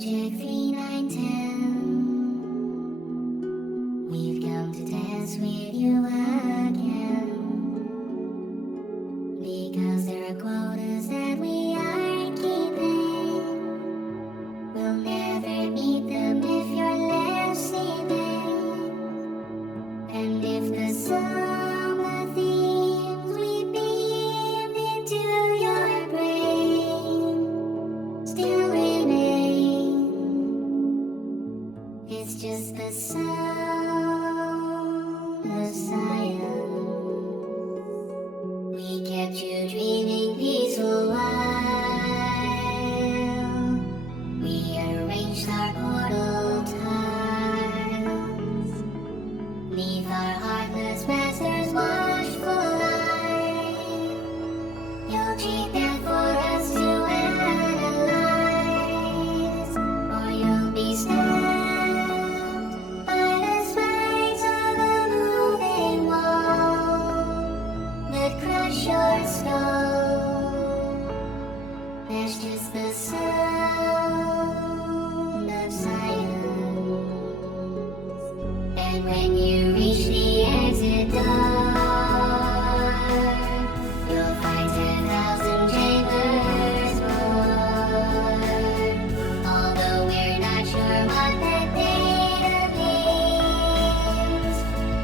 Subject 3910. We've come to dance with you again. Because there are quotas that we aren't keeping. We'll never meet them if you're listening. And if the summer themes we beamed into your brain still remain, it's just the sound of silence. We kept you dreaming peaceful while we arranged our portal tiles. Neath our heartless masters' watchful eye, you'll cheat that for us to analyze, or you'll be stabbed by the spikes of a moving wall that crush your skull. That's just the sound of silence. And when you reach the exit door, you'll find 10,000 chambers more. Although we're not sure what that data means,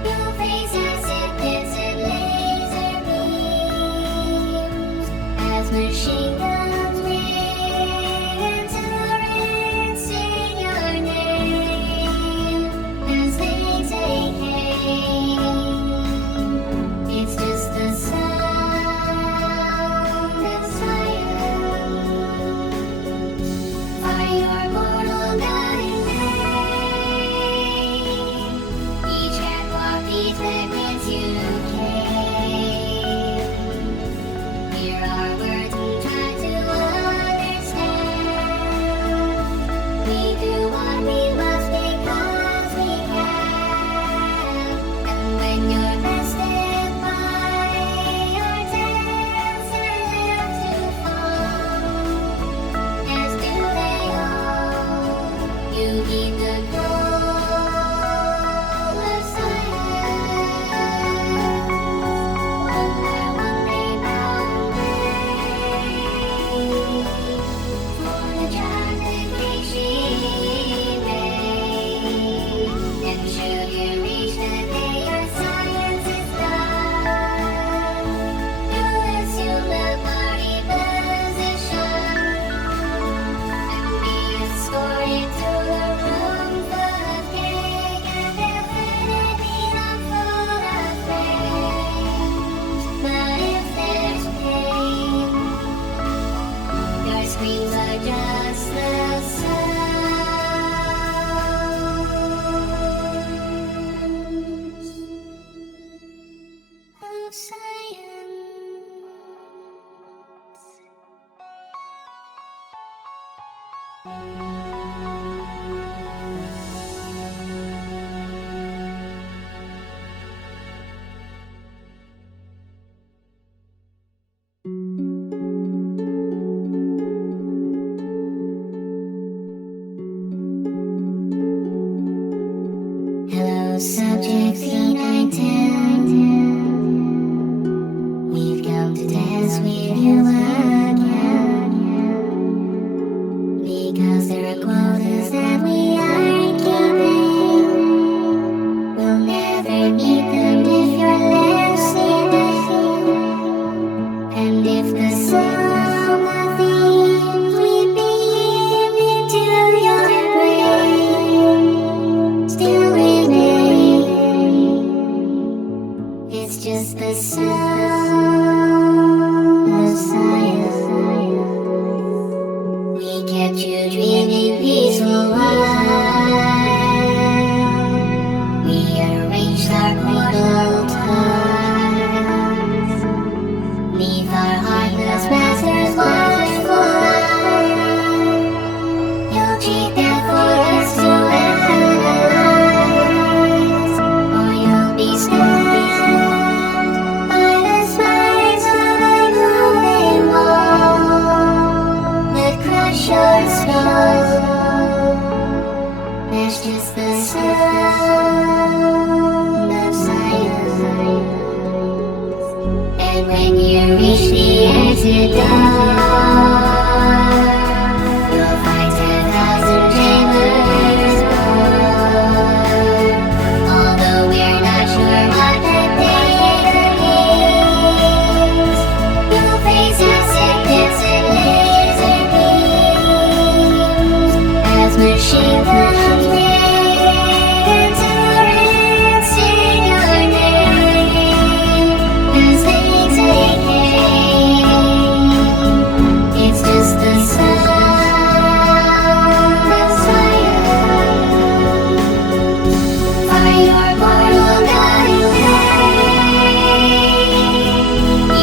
you'll face acid pits and laser beams as machine guns ring and turrets sing your name as they take aim. It's just the sound of silence. For your mortal dying name, each catwalk beats that whence you came. Hear our words and try to understand. We do what we must because we can. And when you're bested by your dancers live to fall, as do they all, you heed the call of silence. One by one they bow and beg for the child that she made. And should you reach the day your science is done, you'll assume the party position and be escorted to the room full of cake and infinity full of flames. But if there's pain, your screams are just the sounds of silence. Hello, subject 3910. We've come to dance with you again. Because there are quotas that we aren't keeping. We'll never meet them if you're listening. And if the summer themes we beamed into your brain still remain, it's just the sound of silence. We kept you dreaming peaceful while we arranged our portal tiles. Neath our heartless masters' watchful eye, you'll cheat that for us to analyze, or you'll be stabbed by the when you reach the exit door, you'll find 10,000 chambers more. Although we're not sure what the data means, you'll face your sickness and laser beams as machine guns begin to rinsing your name as they take aim. It's just the sound of silence for your mortal dying pain.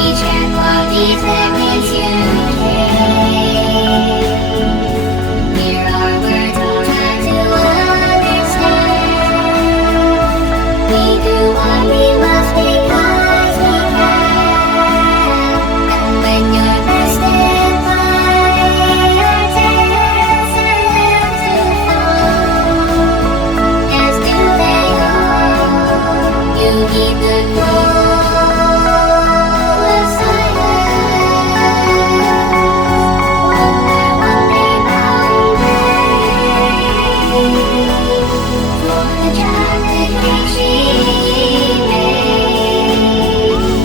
Each hand walk determines you decay. Here are words we'll try to understand. We do what we must because we can. And when you're bested by your terrors and left to fall, as do they all, you heed the call of silence. One by one they bow for the job that she made.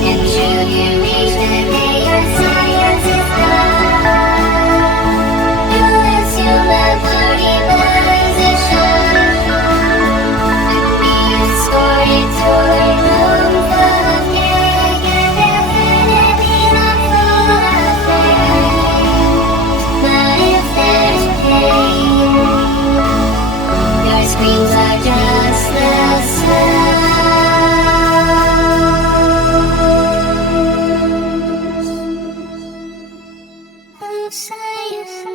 And should you reach the day your science is done, you'll assume a glory position and be escorted to a room full of cake and definitely not full of flames. But if there's pain, your screams are just the sounds of silence.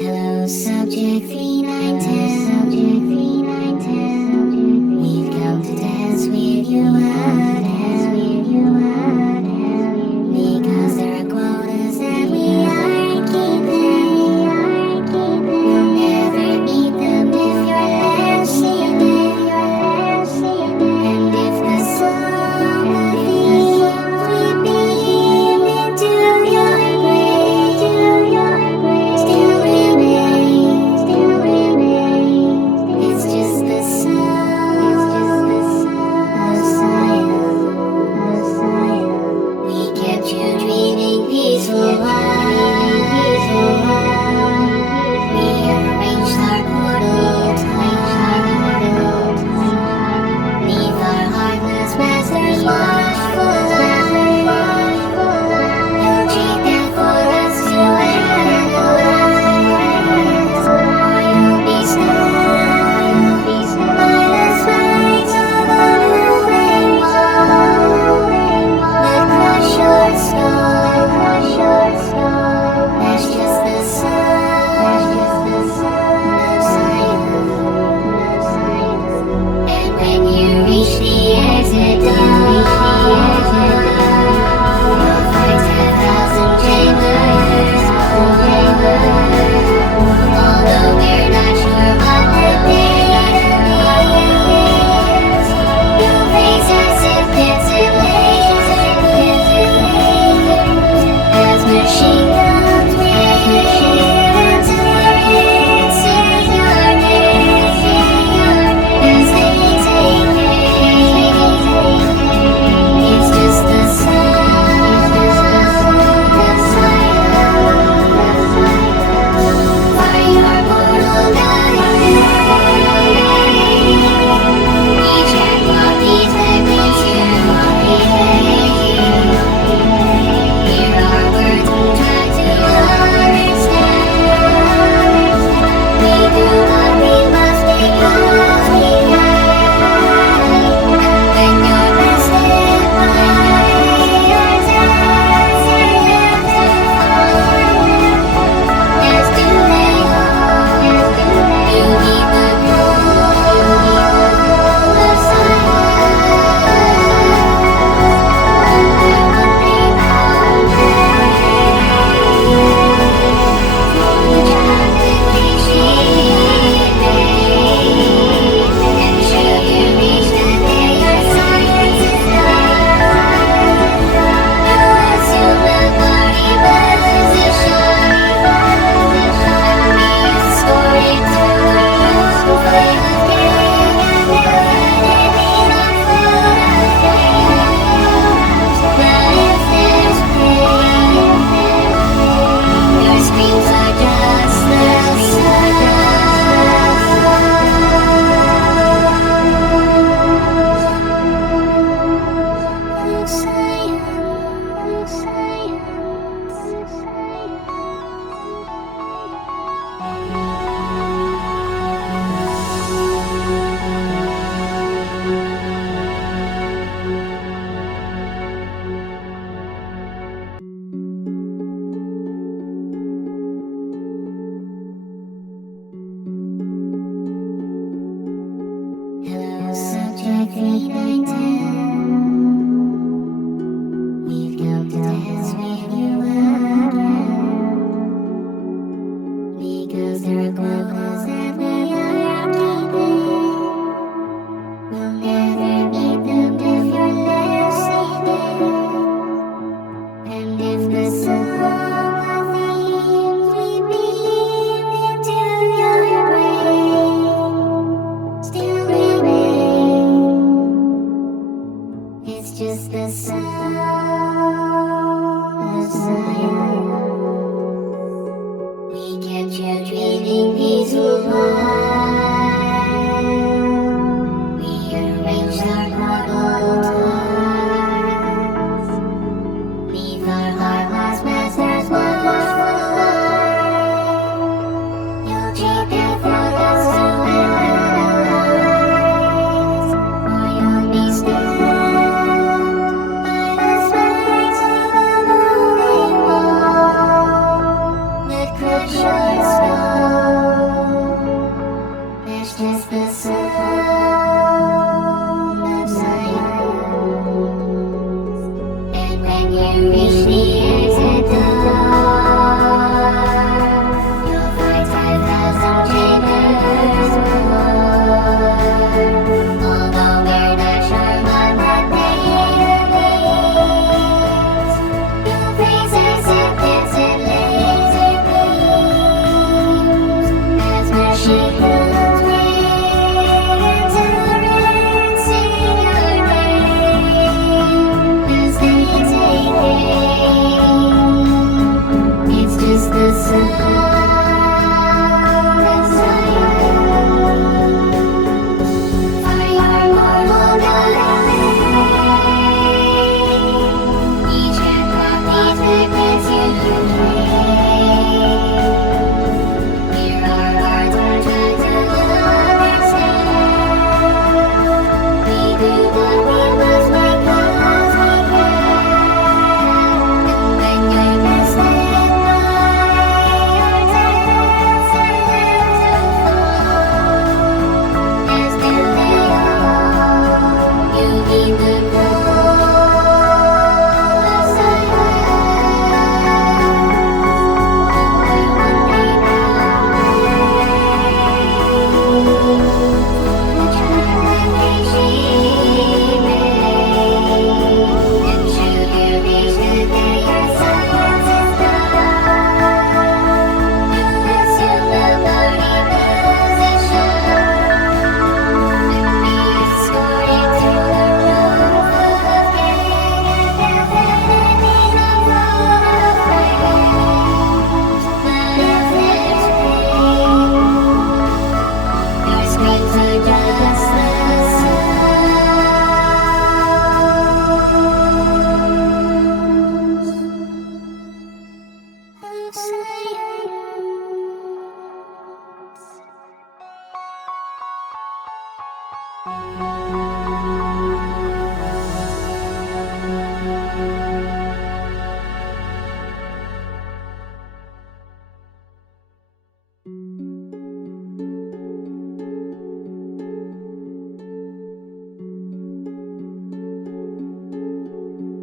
Hello, subject 3910. We've come to dance with you again. Because there are quotas that we aren't keeping. We'll never meet them if you're left seated. And if the song of these we beam into your brain still remains,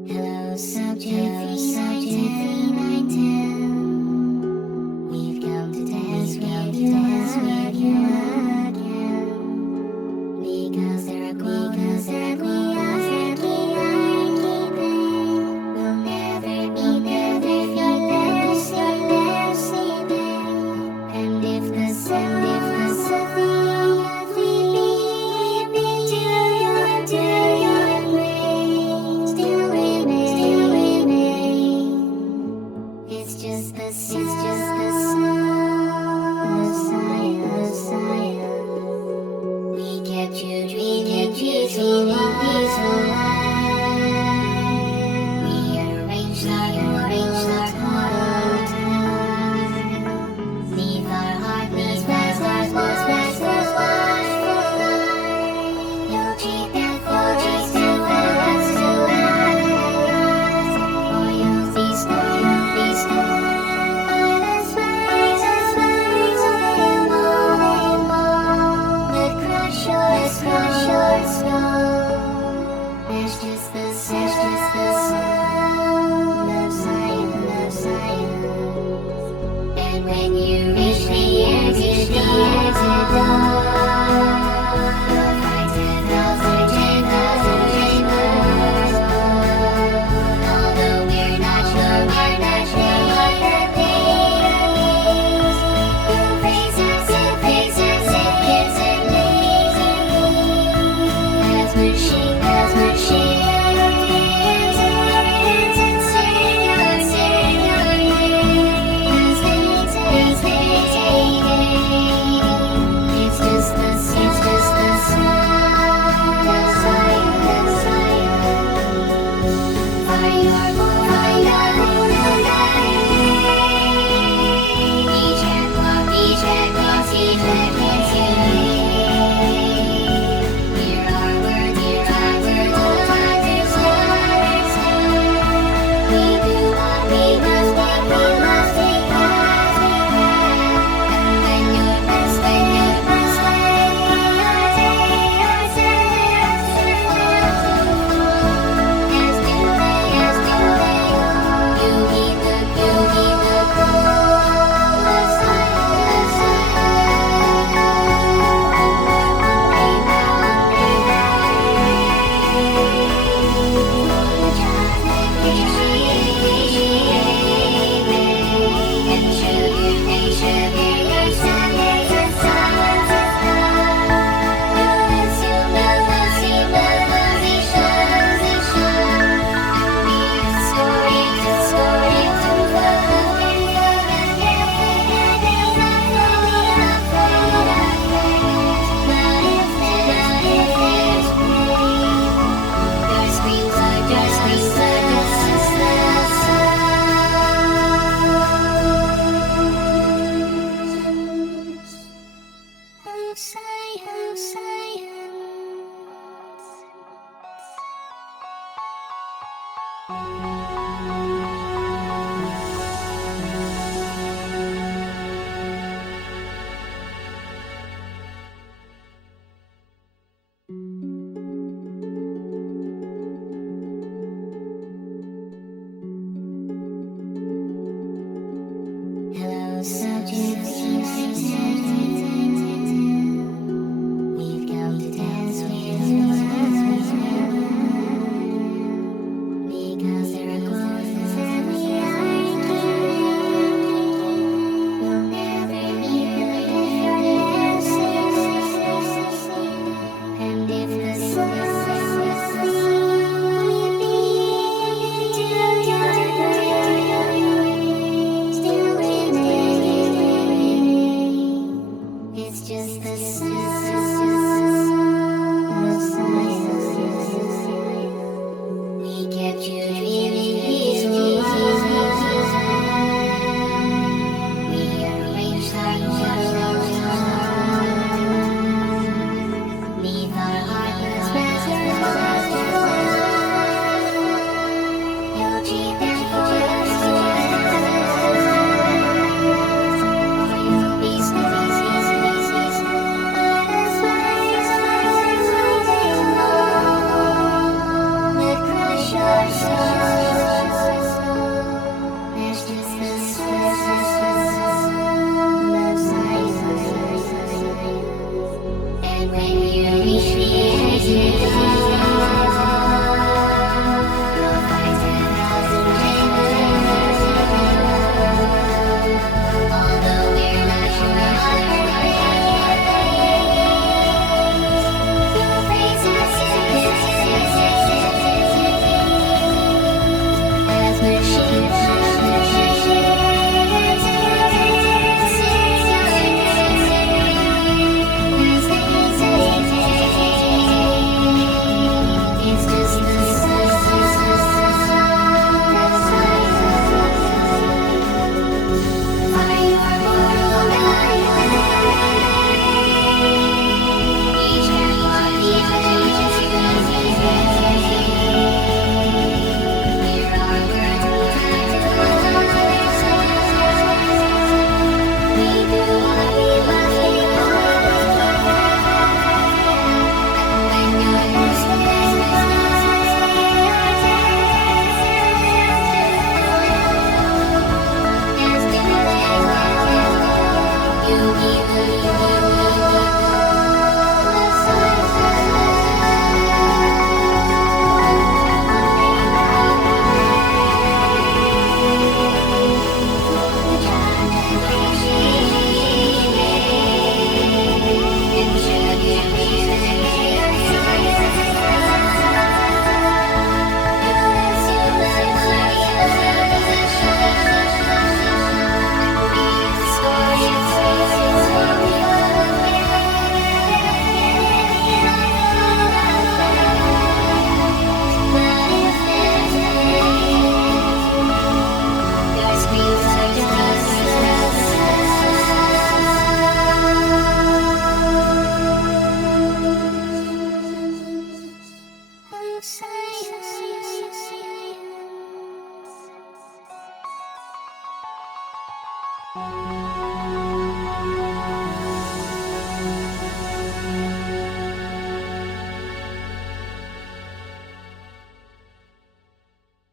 Hello, subject, V910. We've come to dance with you again. Because there are quotas that we are keeping. We'll never be and if the we've been to your embrace, still remain. It's just the sound of silence. We kept you dreaming peaceful life. We arranged our leave our heartbeats past you'll treat that us to us, or you'll be by the spices of them all that crush your skull. There's just the sound of silence. And when you reach the exit door, you'll find 10,000 chambers. Although we're not sure what the pace, you'll face us instantly. As we're it's just the sound of silence. For your each hand walk, Hear our words, we do what we must, take and when you're best, as do they, you need the call of silence. Hello, subject. We've come to dance with you because there are quotas that we are keeping. We'll never be and if the we've been to your still remain.